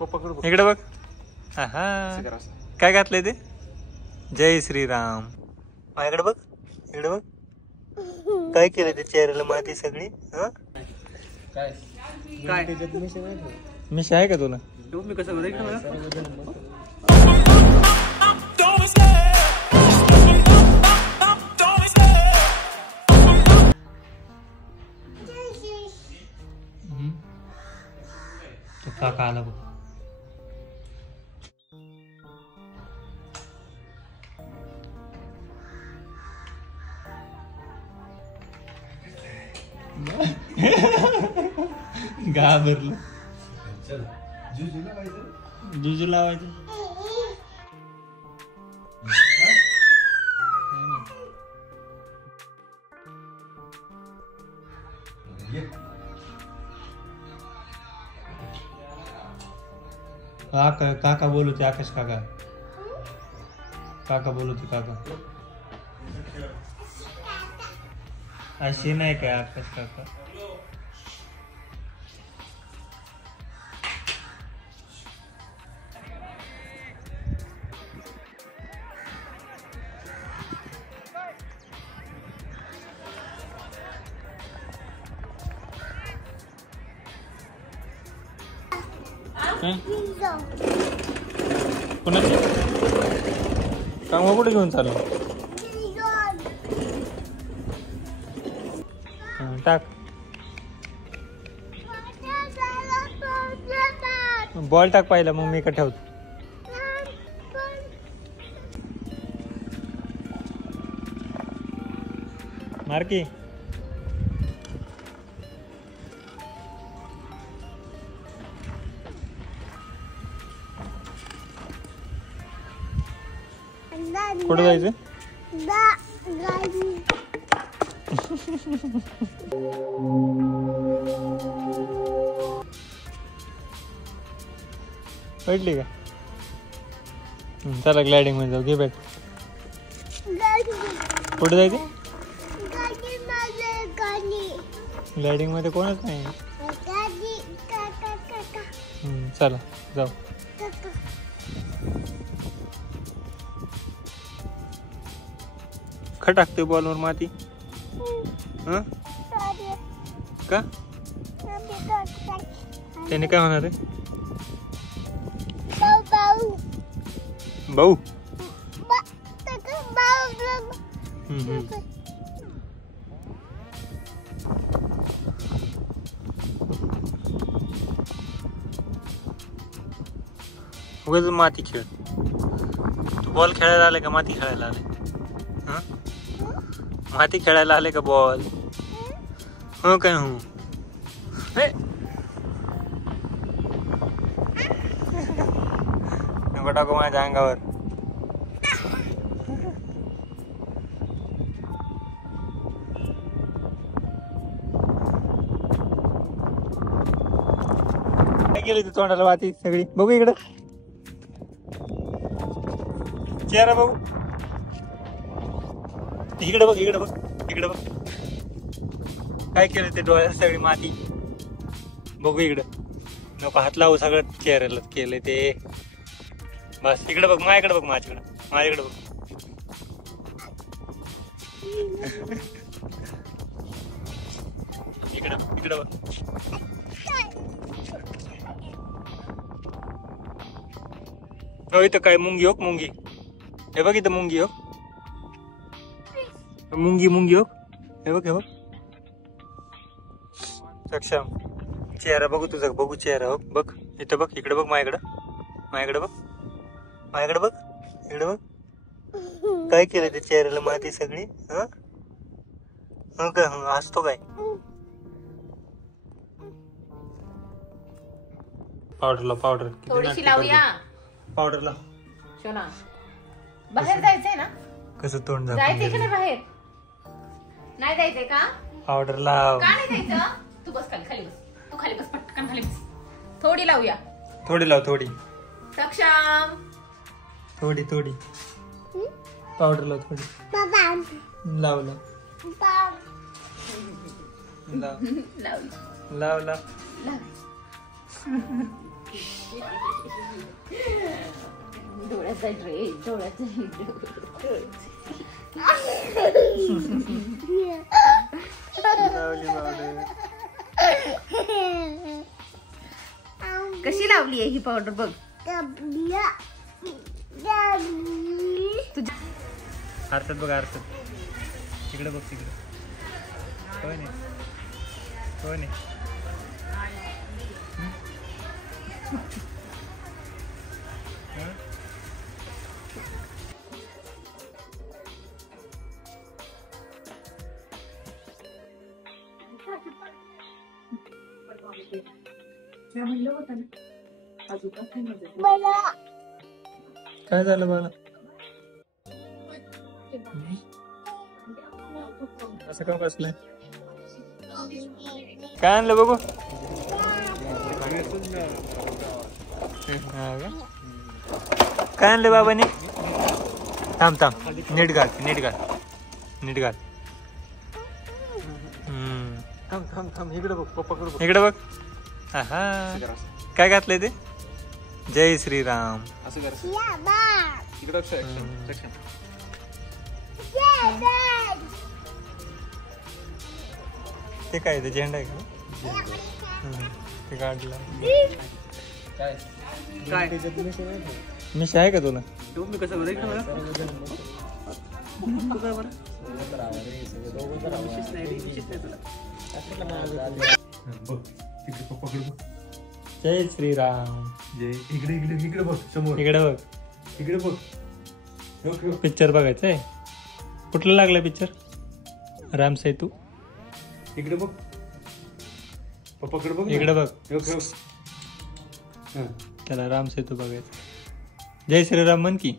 इकडे बघ. काय घातलंय ते? जय श्रीराम. माझ्याकडे बघ, इकडे बघ. काय केलं ते चेहऱ्याला माती सगळी? काय मिशा आहे का तुला? मी कसं काका आला बघ. घाबरलो. जुजू लावायचं. काका बोलवते. आकाश काका. काका बोलवते. काका अशी नाही काय आकाश काका? कोणाची कांगवा कुठे घेऊन चालू? टाक. बॉल टाक पाहिला, मग मी का ठेवतो. मारकी. कुठे जायचं? पडली का? चला ग्लायडिंग मध्ये जाऊ. घे बॅग. कुठे जायचं? ग्लायडिंग मध्ये कोणच नाही. चला जाऊ. टाकतोय बॉलवर माती. का त्याने काय होणार आहे? भाऊ. उगाच माती खेळ. तू बॉल खेळायला आले का माती खेळायला आले? माती खेळायला आले का बॉल? हो काय? हो नको टाकू माझ्या अंगावर. काय केली तू तोंडाला माती सगळी? बघू इकडं चेहरा बघू. इकडे बघ, इकडे बघ, इकडे बघ. काय केलं ते डोळ्यात सगळी माती? बघू इकडं. नको हात लावू. सगळं चेहऱ्याला केलंय ते. बस इकडे बघ. माझ्याकडे बघ. माझ्याकडे बघ. इकडे बघ, इकडे बघ. हो इथं काय मुंगी हो, मुंगी. हे बघ इथं मुंगी हो. मुंगी हो. हे बघ, हे बघ. सक्षम चेहरा बघू तुझा. बघू चेहरा. हो बघ इथं बघ. इकडे बघ. माझ्याकडं बघ. माझ्याकडे बघ. इकडे बघ. काय केलं ते चेहऱ्याला माती सगळी? काय हसतो काय? पावडरला पावडर थोडीशी लावूया. पावडरला शोना बाहेर जायचंय ना? कसं तोंड जायचंय का नाही बाहेर? नाही जायचंय का? पावडर लाव. का नाही जायचं? तू बस खाली बस. तू खाली बस, पटकन खाली बस. थोडी लावूया. थोडी लाव. थोडी सक्षम. थोडी पावडर लाव. थोडी लाव. लाव. डोळ्याचा ड्रेस डोळ्याचा कशी लावली आहे ही पावडर बघ. आरतात बघ आरतात. तिकडे बघ तिकडे. कोण आहे कोण आहे. काय झालं मला असं का बसलंय. काय आणलं बघू. काय आणलं बाबाने. थांब थांब नीट घाल नीट घाल नीट घाल. थांब थांब थांब इकडे बघ पप्पा इकडे बघ. हा काय घातलंय ते. जय श्रीराम. असं कर इकडे सेक्शन. ते काय ते झेंडा आहे का. ते काढलं. काय काय मिश आहे का तुला. मी कसं बरं इकडे तू काय बरं जय श्रीराम. जय इकडे इकडे इकडे बघ समोर. इकडे बघ. इकडे बघ. पिक्चर बघायचंय. कुठलं लागलं पिक्चर. राम सेतू. इकडे बघ पप्पाकडे बघ. इकडे बघ. हा त्याला राम सेतू बघायचं. जय श्रीराम म्हण की.